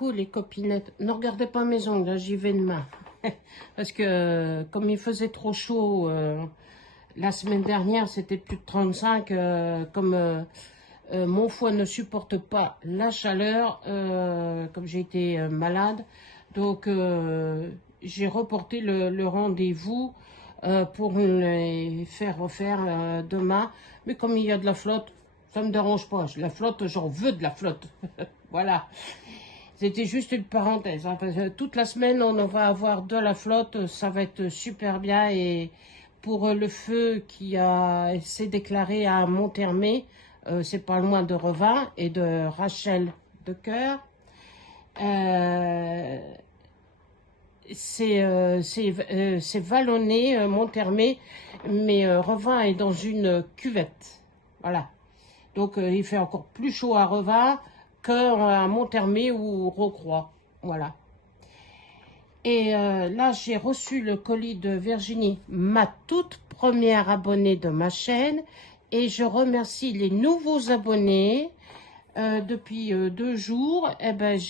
Coucou les copinettes. Ne regardez pas mes ongles, j'y vais demain. Parce que comme il faisait trop chaud, la semaine dernière c'était plus de 35, mon foie ne supporte pas la chaleur, comme j'ai été malade. Donc j'ai reporté le rendez-vous pour les faire refaire demain. Mais comme il y a de la flotte, ça me dérange pas. La flotte, j'en veux de la flotte. Voilà. C'était juste une parenthèse, hein, parce que toute la semaine, on va avoir de la flotte, ça va être super bien. Et pour le feu qui s'est déclaré à Monthermé, c'est pas loin de Revin et de Rachel de Cœur. C'est vallonné, Monthermé, mais Revin est dans une cuvette. Voilà. Donc il fait encore plus chaud à Revin qu'à Monthermé ou Rocroi. Voilà. Et là, j'ai reçu le colis de Virginie, ma toute première abonnée de ma chaîne. Et je remercie les nouveaux abonnés. Depuis 2 jours, eh ben,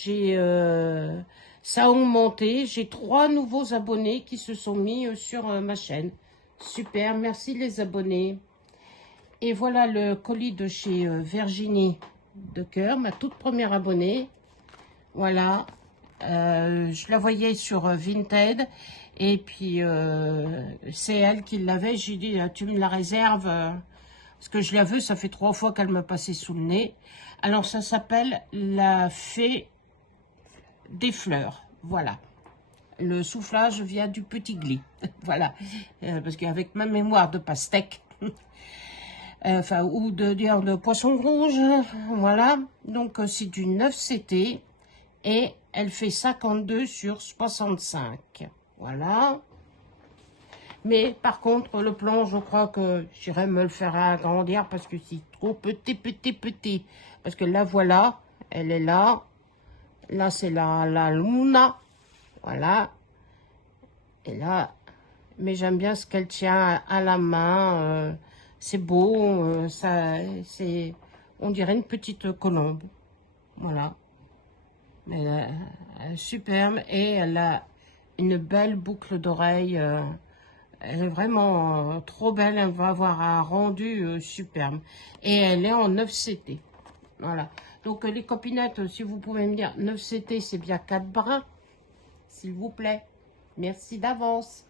ça a augmenté. J'ai 3 nouveaux abonnés qui se sont mis sur ma chaîne. Super, merci les abonnés. Et voilà le colis de chez Virginie de Cœur, ma toute première abonnée. Voilà. Je la voyais sur Vinted. Et puis, c'est elle qui l'avait. J'ai dit, tu me la réserves parce que je la veux. Ça fait 3 fois qu'elle m'a passé sous le nez. Alors, ça s'appelle la fée des fleurs. Voilà. Le soufflage vient du petit glis. Voilà. Parce qu'avec ma mémoire de pastèque... enfin, ou de poisson rouge, voilà. Donc, c'est du 9 CT et elle fait 52 sur 65. Voilà. Mais par contre, le plan, je crois que j'irai me le faire agrandir parce que c'est trop petit. Parce que là, voilà, elle est là. Là, c'est la Luna. Voilà. Et là, mais j'aime bien ce qu'elle tient à la main. C'est beau, on dirait une petite colombe. Voilà. Elle est superbe et elle a une belle boucle d'oreille. Elle est vraiment trop belle. Elle va avoir un rendu superbe. Et elle est en 9 CT. Voilà. Donc les copinettes, si vous pouvez me dire 9 CT, c'est bien 4 brins. S'il vous plaît. Merci d'avance.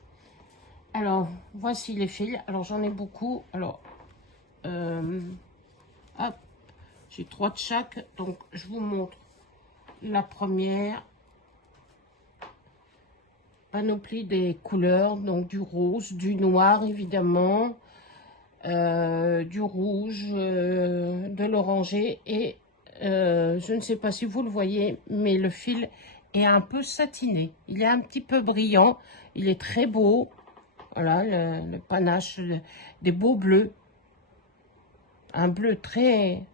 Alors, voici les fils. Alors, j'en ai beaucoup. Alors, hop, j'ai 3 de chaque. Donc, je vous montre la première. Panoplie des couleurs. Donc, du rose, du noir, évidemment. Du rouge, de l'oranger. Et je ne sais pas si vous le voyez, mais le fil est un peu satiné. Il est un petit peu brillant. Il est très beau. Voilà, le panache, des beaux bleus. Un bleu très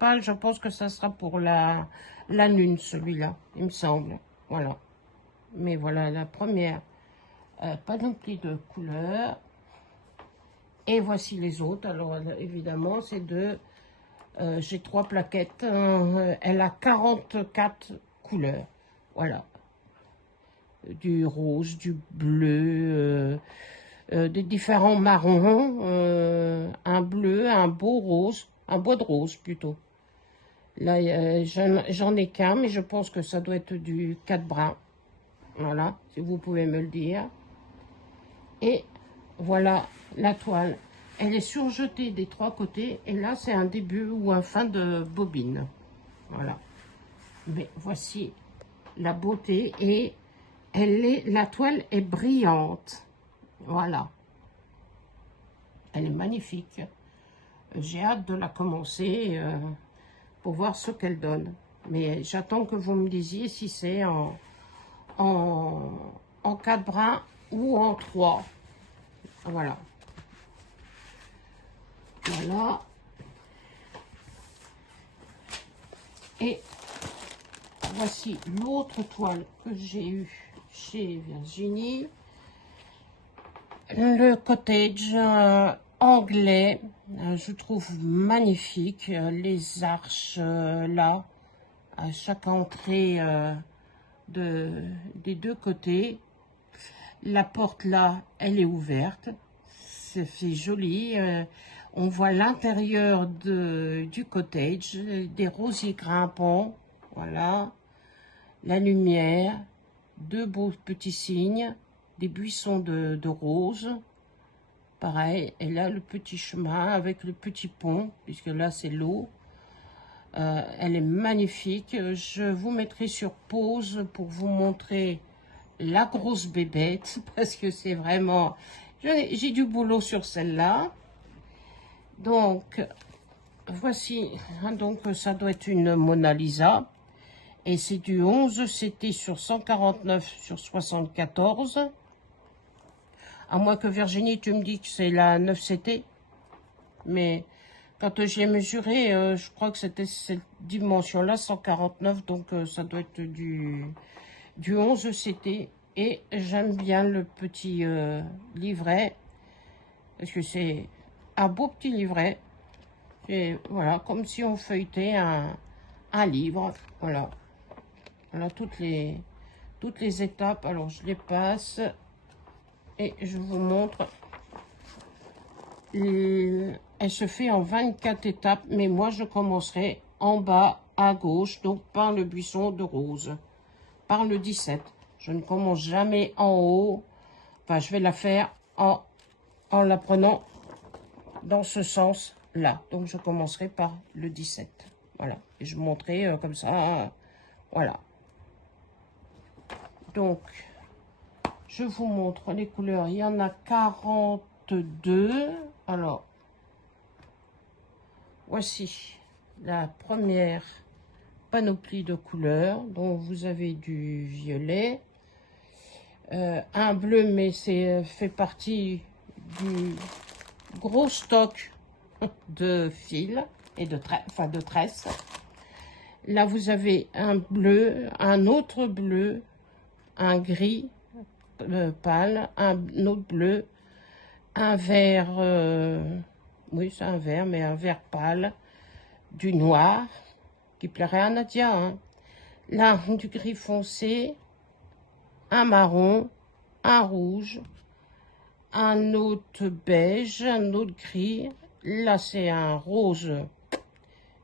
pâle. Je pense que ça sera pour la lune, celui-là, il me semble. Voilà. Mais voilà, la première panoplie de couleurs. Et voici les autres. Alors, évidemment, c'est j'ai 3 plaquettes. Elle a 44 couleurs. Voilà. Du rose, du bleu, des différents marrons, un bleu, un beau rose, un bois de rose plutôt. Là, j'en ai qu'un, mais je pense que ça doit être du 4 brins. Voilà, si vous pouvez me le dire. Et voilà la toile. Elle est surjetée des 3 côtés. Et là, c'est un début ou un fin de bobine. Voilà. Mais voici la beauté et... la toile est brillante. Voilà. Elle est magnifique. J'ai hâte de la commencer pour voir ce qu'elle donne. Mais j'attends que vous me disiez si c'est en 4 brins ou en 3. Voilà. Voilà. Et voici l'autre toile que j'ai eue chez Virginie. Le cottage anglais, je trouve magnifique. Les arches là, à chaque entrée des deux côtés. La porte là, elle est ouverte. C'est fait joli. On voit l'intérieur du cottage, des rosiers grimpants. Voilà. La lumière, deux beaux petits cygnes, des buissons de roses. Pareil, et là le petit chemin avec le petit pont, puisque là c'est l'eau. Elle est magnifique. Je vous mettrai sur pause pour vous montrer la grosse bébête, parce que c'est vraiment... J'ai du boulot sur celle-là. Donc, voici. Donc, ça doit être une Mona Lisa. Et c'est du 11 CT sur 149 sur 74. À moins que Virginie, tu me dis que c'est la 9 CT. Mais quand j'ai mesuré, je crois que c'était cette dimension-là, 149. Donc, ça doit être du 11 CT. Et j'aime bien le petit livret. Parce que c'est un beau petit livret. Et voilà, comme si on feuilletait un livre. Voilà. Voilà toutes les étapes. Alors, je les passe. Et je vous montre. Elle se fait en 24 étapes. Mais moi, je commencerai en bas à gauche. Donc, par le buisson de rose. Par le 17. Je ne commence jamais en haut. Enfin, je vais la faire en la prenant dans ce sens-là. Donc, je commencerai par le 17. Voilà. Et je vous montrerai comme ça. Voilà. Donc, je vous montre les couleurs. Il y en a 42. Alors, voici la première panoplie de couleurs. Donc, vous avez du violet. Un bleu, mais c'est fait partie du gros stock de fils et de tresses. Là, vous avez un bleu, un autre bleu, un gris pâle, un autre bleu, un vert, oui, c'est un vert, mais un vert pâle, du noir, qui plairait à Nadia. Hein. Là, du gris foncé, un marron, un rouge, un autre beige, un autre gris. Là, c'est un rose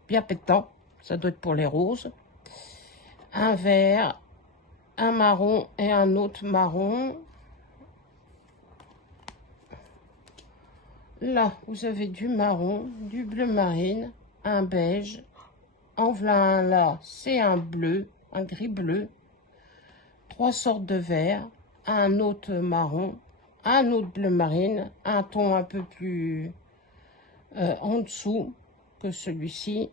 bien pétant. Ça doit être pour les roses. Un vert, un marron et un autre marron. Là, vous avez du marron, du bleu marine, un beige. En voilà un là, c'est un bleu, un gris bleu. Trois sortes de verts, un autre marron, un autre bleu marine, un ton un peu plus en dessous que celui-ci,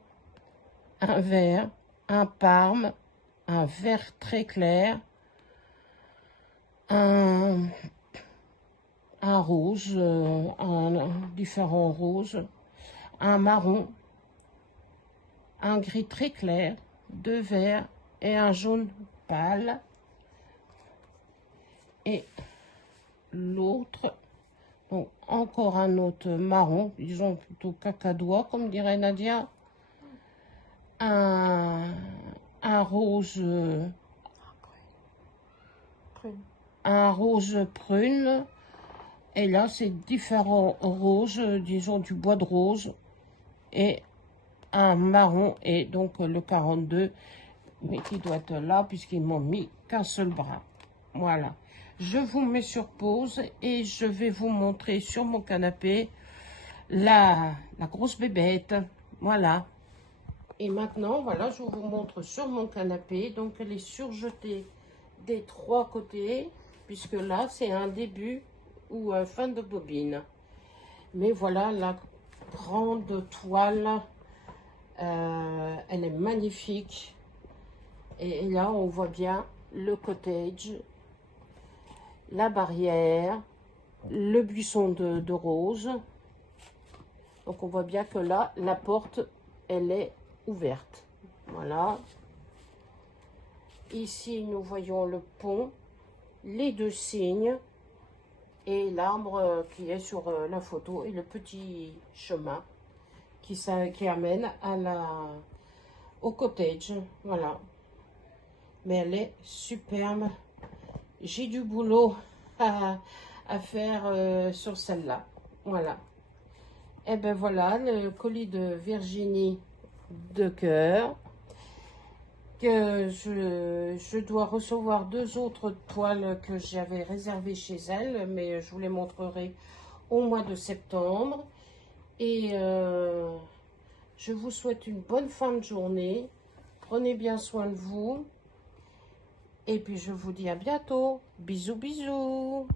un vert, un parme, un vert très clair, un rose, un différent rose, un marron, un gris très clair, deux verts et un jaune pâle. Et l'autre, donc encore un autre marron, disons plutôt cacadois, comme dirait Nadia. Un rose, un rose prune. Et là, c'est différents roses, disons du bois de rose. Et un marron, et donc le 42, mais qui doit être là, puisqu'ils m'ont mis qu'un seul bras. Voilà. Je vous mets sur pause et je vais vous montrer sur mon canapé la grosse bébête. Voilà. Et maintenant, voilà, je vous montre sur mon canapé. Donc, elle est surjetée des trois côtés, puisque là, c'est un début ou fin de bobine. Mais voilà, la grande toile, elle est magnifique. Et là, on voit bien le cottage, la barrière, le buisson de rose. Donc, on voit bien que là, la porte, elle est ouverte. Voilà. Ici, nous voyons le pont, les deux cygnes et l'arbre qui est sur la photo et le petit chemin qui amène au cottage. Voilà. Mais elle est superbe. J'ai du boulot à faire sur celle-là. Voilà. Et ben voilà, le colis de Virginie de cœur. Que je dois recevoir 2 autres toiles que j'avais réservées chez elle, mais je vous les montrerai au mois de septembre. Et je vous souhaite une bonne fin de journée. Prenez bien soin de vous. Et puis je vous dis à bientôt. Bisous, bisous.